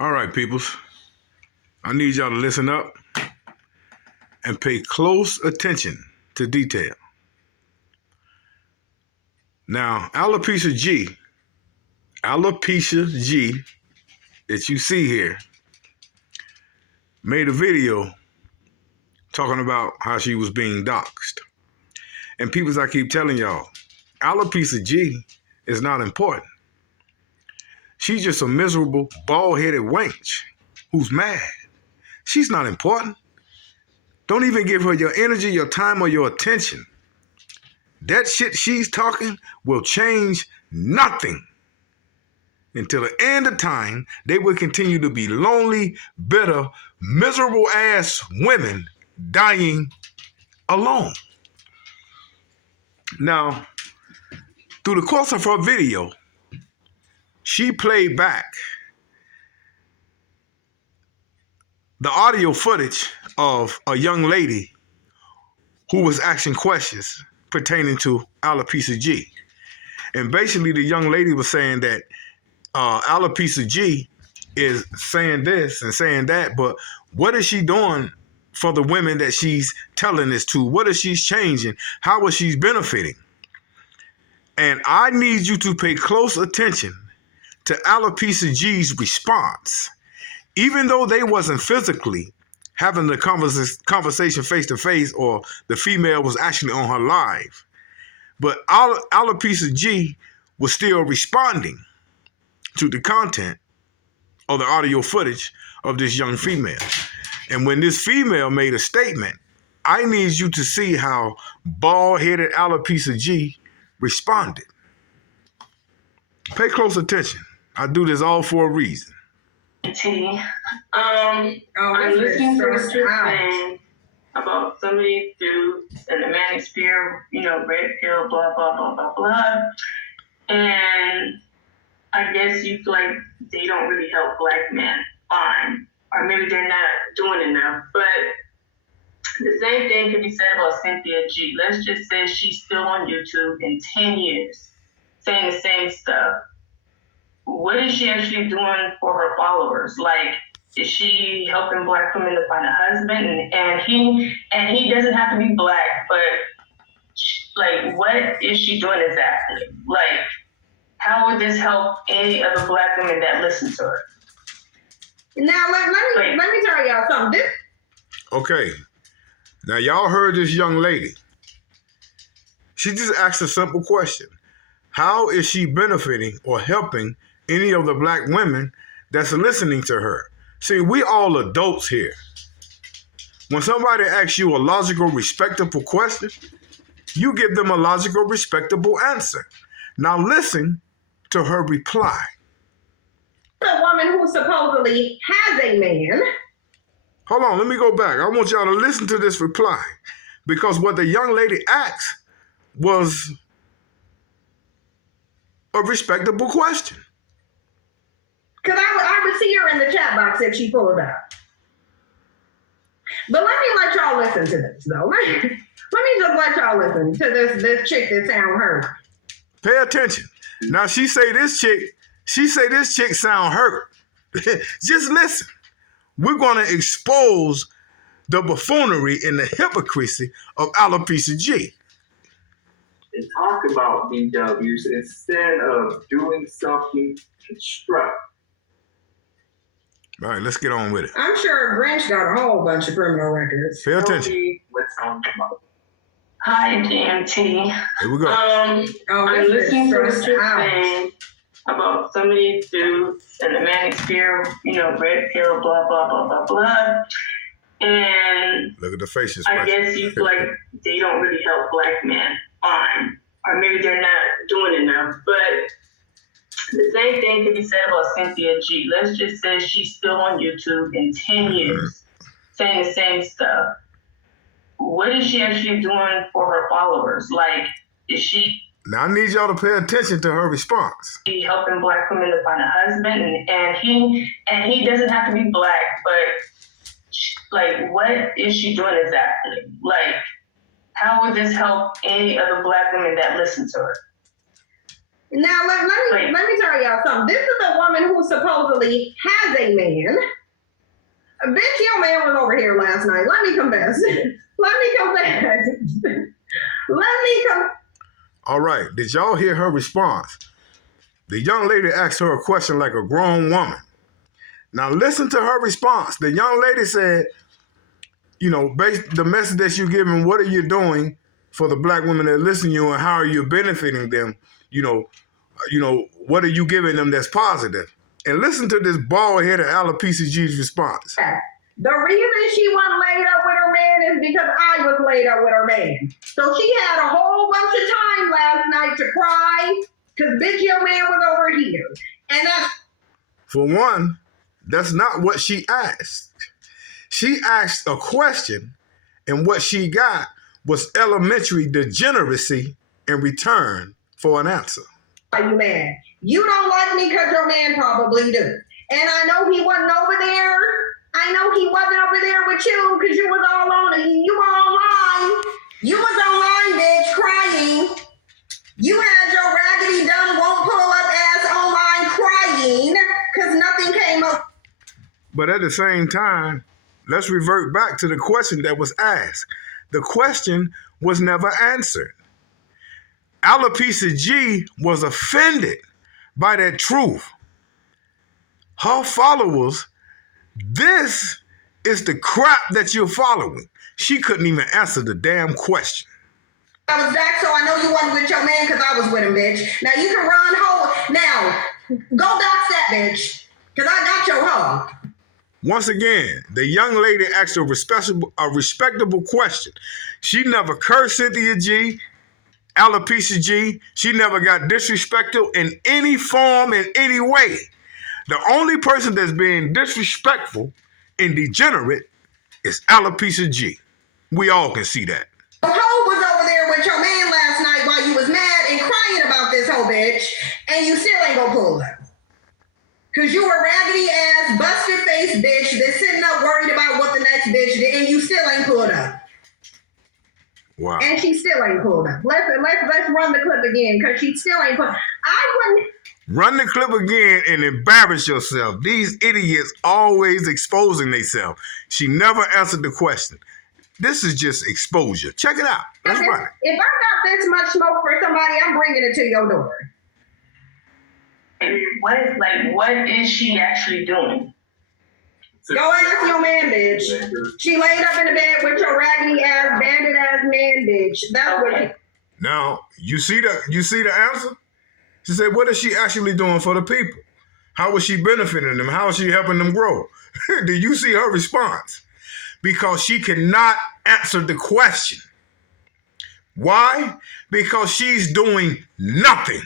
All right, peoples. I need y'all to listen up and pay close attention to detail. Now, Alopecia G, that you see here, made a video talking about how she was being doxxed. And peoples, I keep telling y'all, Alopecia G is not important. She's just a miserable, bald-headed wench who's mad. She's not important. Don't even give her your energy, your time, or your attention. That shit she's talking will change nothing. Until the end of time, they will continue to be lonely, bitter, miserable ass women dying alone. Now, through the course of her video, she played back the audio footage of a young lady who was asking questions pertaining to Alopecia G. And basically, the young lady was saying that Alopecia G is saying this and saying that, but what is she doing for the women that she's telling this to? What is she changing? How is she benefiting? And I need you to pay close attention to Alopecia G's response. Even though they wasn't physically having the conversation face to face, or the female was actually on her live, but Alopecia G was still responding to the content of the audio footage of this young female. And when this female made a statement, I need you to see how bald-headed Alopecia G responded. Pay close attention. I do this all for a reason. I'm listening to what you're saying about somebody through an manic sphere, red pill, blah, blah, blah, blah, blah. And I guess you feel like they don't really help black men. Fine. Or maybe they're not doing enough. But the same thing can be said about Cynthia G. Let's just say she's still on YouTube in 10 years saying the same stuff. What is she actually doing for her followers? Like, is she helping black women to find a husband? And he doesn't have to be black, but like, what is she doing exactly? Like, how would this help any other black women that listen to her? Now, let me tell y'all something. Okay. Now, y'all heard this young lady. She just asked a simple question. How is she benefiting or helping any of the black women that's listening to her? See, we all adults here. When somebody asks you a logical, respectable question, you give them a logical, respectable answer. Now listen to her reply. A woman who supposedly has a man. Hold on, let me go back. I want y'all to listen to this reply, because what the young lady asked was a respectable question. Because I would see her in the chat box if she pulled it up. But let me let y'all listen to this, though. Let me just let y'all listen to this chick that sound hurt. Pay attention. Now she say this chick sound hurt. Just listen. We're going to expose the buffoonery and the hypocrisy of Alopecia G. And talk about BWs instead of doing something constructive. All right, let's get on with it. I'm sure Grinch got a whole bunch of criminal records. Pay attention. Let's talk about it. Hi, GMT. Here we go. I'm listening to what you're saying about somebody through an manic sphere, red pill, blah, blah, blah, blah, blah. And look at the faces. I guess you feel like they don't really help black men. Fine. Or maybe they're not doing enough. But the same thing can be said about Cynthia G. Let's just say she's still on YouTube in 10 years saying the same stuff. What is she actually doing for her followers? Like, is she... Now I need y'all to pay attention to her response. She helping black women to find a husband, and he doesn't have to be black, but like, what is she doing exactly? Like, how would this help any other black women that listen to her? Now let me tell y'all something. This is a woman who supposedly has a man. Bitch, your man was over here last night. Let me confess. All right. Did y'all hear her response? The young lady asked her a question like a grown woman. Now listen to her response. The young lady said, you know, based the message that you're giving, what are you doing for the black women that listen to you, and how are you benefiting them? You know, what are you giving them that's positive? And listen to this bald-headed alopecia G's response. The reason she wasn't laid up with her man is because I was laid up with her man. So she had a whole bunch of time last night to cry because bitch, your man was over here. And that's... For one, that's not what she asked. She asked a question, and what she got was elementary degeneracy in return for an answer. Are you mad? You don't like me because your man probably do. And I know he wasn't over there. I know he wasn't over there with you because you was all on it. You were online. You was online, bitch, crying. You had your raggedy dumb won't pull up ass online crying because nothing came up. But at the same time, let's revert back to the question that was asked. The question was never answered. Alopecia G was offended by that truth. Her followers, this is the crap that you're following. She couldn't even answer the damn question. I was back, so I know you wasn't with your man because I was with him, bitch. Now you can run home. Now, go dox that bitch because I got your hoe. Once again, the young lady asked a respectable question. She never cursed Cynthia G, Alopecia G. She never got disrespectful in any form, in any way. The only person that's being disrespectful and degenerate is Alopecia G. We all can see that. Your hoe was over there with your man last night while you was mad and crying about this whole bitch, and you still ain't gonna pull up. Cause you a raggedy ass, busted face bitch that's sitting up worried about what the next bitch did, and you still ain't pulled up. Wow. And she still ain't pulled up. Let's run the clip again, cause she still ain't pulled. I wouldn't. Run the clip again and embarrass yourself. These idiots always exposing themselves. She never answered the question. This is just exposure. Check it out. Let's run it. If I got this much smoke for somebody, I'm bringing it to your door. What is she actually doing? Go ask your man, bitch. She laid up in the bed with your raggedy ass, bandit ass man, bitch. That's what she... Now, you see the answer? She said, what is she actually doing for the people? How is she benefiting them? How is she helping them grow? Do you see her response? Because she cannot answer the question. Why? Because she's doing nothing.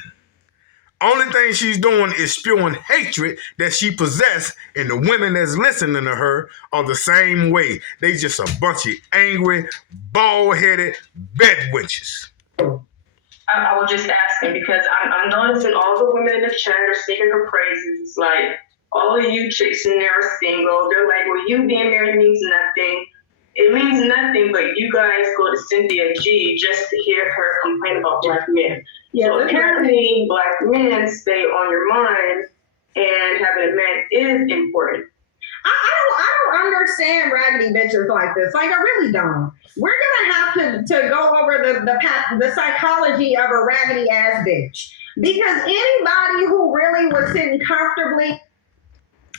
Only thing she's doing is spewing hatred that she possesses, and the women that's listening to her are the same way. They just a bunch of angry, bald-headed bedwenches. I was just asking because I'm noticing all the women in the chat are singing her praises. It's like all of you chicks in there are single. They're like, well, you being married means nothing. It means nothing, but you guys go to Cynthia G just to hear her complain about black men. Yeah, so apparently black men stay on your mind, and having a man is important. I don't understand raggedy bitches like this. Like, I really don't. We're gonna have to go over the psychology of a raggedy ass bitch, because anybody who really was sitting comfortably.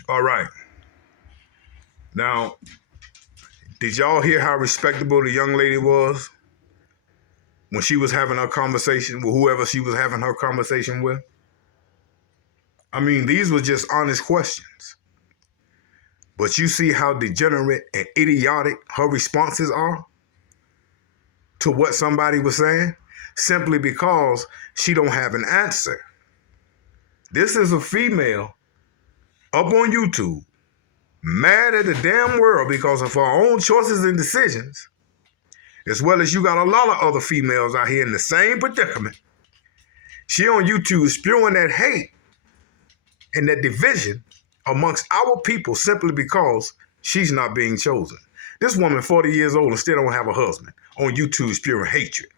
All right. Now, did y'all hear how respectable the young lady was when she was having her conversation with whoever she was having her conversation with? I mean, these were just honest questions. But you see how degenerate and idiotic her responses are to what somebody was saying, simply because she don't have an answer. This is a female up on YouTube, mad at the damn world because of her own choices and decisions, as well as you got a lot of other females out here in the same predicament. She on YouTube spewing that hate and that division amongst our people simply because she's not being chosen. This woman, 40 years old, and still don't have a husband, on YouTube spewing hatred.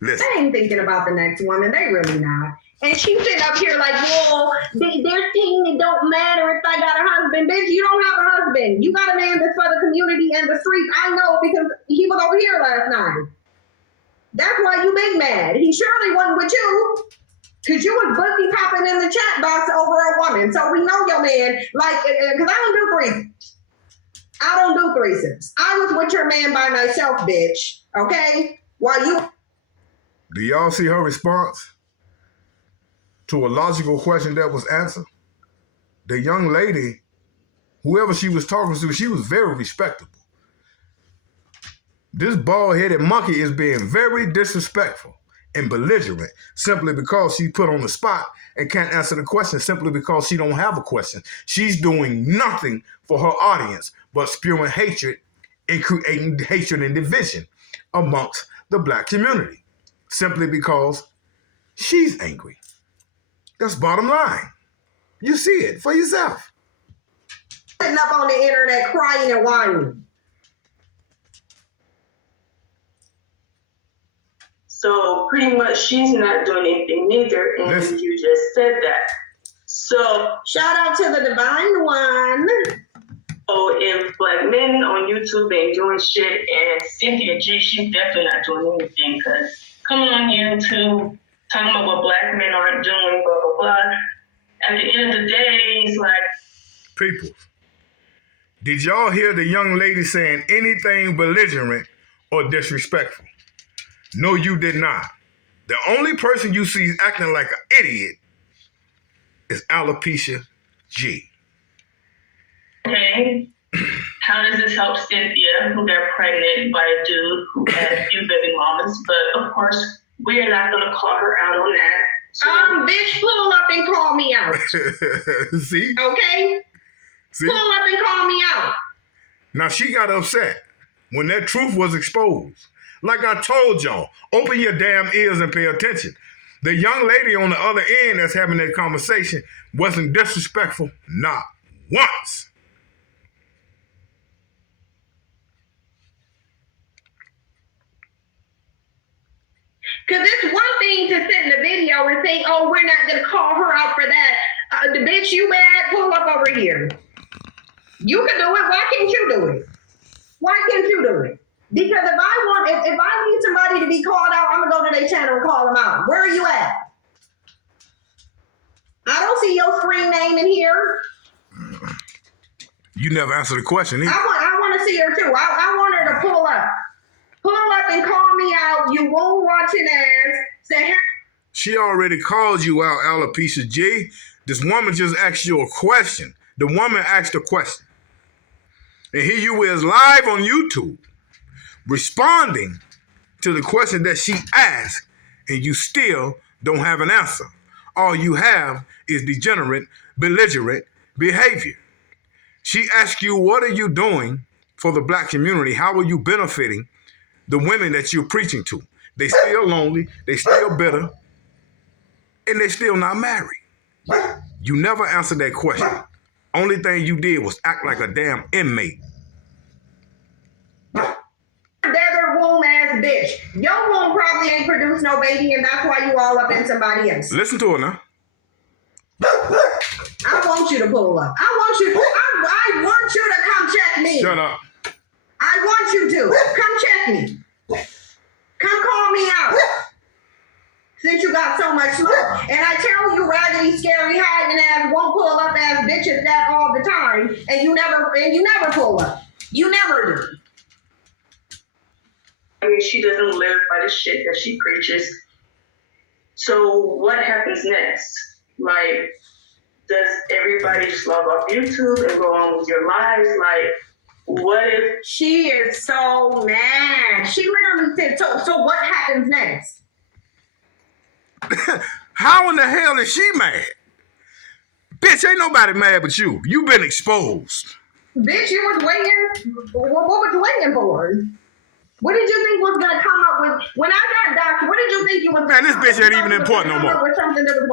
Listen. They ain't thinking about the next woman. They really not. And she's sitting up here like, well, they're saying it don't matter if I got a husband. Bitch, you don't have a husband. You got a man that's for the community and the streets. I know because he was over here last night. That's why you big mad. He surely wasn't with you. Because you was busy popping in the chat box over a woman. So we know your man. Like, because I don't do threesomes. I don't do threesomes. I was with your man by myself, bitch. Okay? While you... Do y'all see her response to a logical question that was answered? The young lady, whoever she was talking to, she was very respectable. This bald-headed monkey is being very disrespectful and belligerent simply because she's put on the spot and can't answer the question simply because she don't have a question. She's doing nothing for her audience but spewing hatred and creating hatred and division amongst the black community simply because she's angry. That's bottom line. You see it for yourself. Sitting up on the internet crying and whining. So pretty much she's not doing anything neither, and Listen. you just said that. So, Shout out to the divine one. oh, if black men on YouTube ain't doing shit, and Cynthia G, she's definitely not doing anything, because coming on YouTube, talking about what black men aren't doing, blah, blah, blah. At the end of the day, it's like, People, did y'all hear the young lady saying anything belligerent or disrespectful? No, you did not. The only person you see acting like an idiot is Alopecia G. okay, how does this help Cynthia, who got pregnant by a dude who had a few baby mamas? But of course, we're not going to call her out on that. So, Bitch, pull up and call me out. See? Okay? See? Pull up and call me out. Now she got upset when that truth was exposed. Like I told y'all, open your damn ears and pay attention. The young lady on the other end that's having that conversation wasn't disrespectful, not once. Because it's one thing to sit in the video and say, oh, we're not going to call her out for that. The bitch, you bad, pull up over here. You can do it. Why can't you do it? Why can't you do it? Because if I need somebody to be called out, I'm going to go to their channel and call them out. Where are you at? I don't see your screen name in here. You never answered the question either. I want to see her too. I want her to pull up. Pull up and call me out. You won't watch an ass. Say, hey. She already called you out, Alopecia G. This woman just asked you a question. The woman asked a question. And here you is live on YouTube responding to the question that she asked, and you still don't have an answer. All you have is degenerate, belligerent behavior. She asked you, what are you doing for the black community? How are you benefiting the women that you're preaching to? They still lonely, they still bitter, and they still not married. You never answered that question. Only thing you did was act like a damn inmate. Desert womb ass bitch. Your womb probably ain't produced no baby, and that's why you all up in somebody else. Listen to her now. I want you to pull up. I want you to come check me. Shut up. I want you to. Come check me. Come call me out. Since you got so much smoke. And I tell you, raggedy, scary, hiding ass, won't pull up ass bitches that all the time. And you never pull up. You never do. I mean, she doesn't live by the shit that she preaches. So what happens next? Like, does everybody slug off YouTube and go on with your lives? Like, what if... She is so mad. She literally said, so what happens next? How in the hell is she mad? Bitch, ain't nobody mad but you. You been exposed. Bitch, you was waiting. What was you waiting for? What did you think was going to come up with? When I got doxxed, what did you think you was Man, this bitch ain't even important no more. With something that was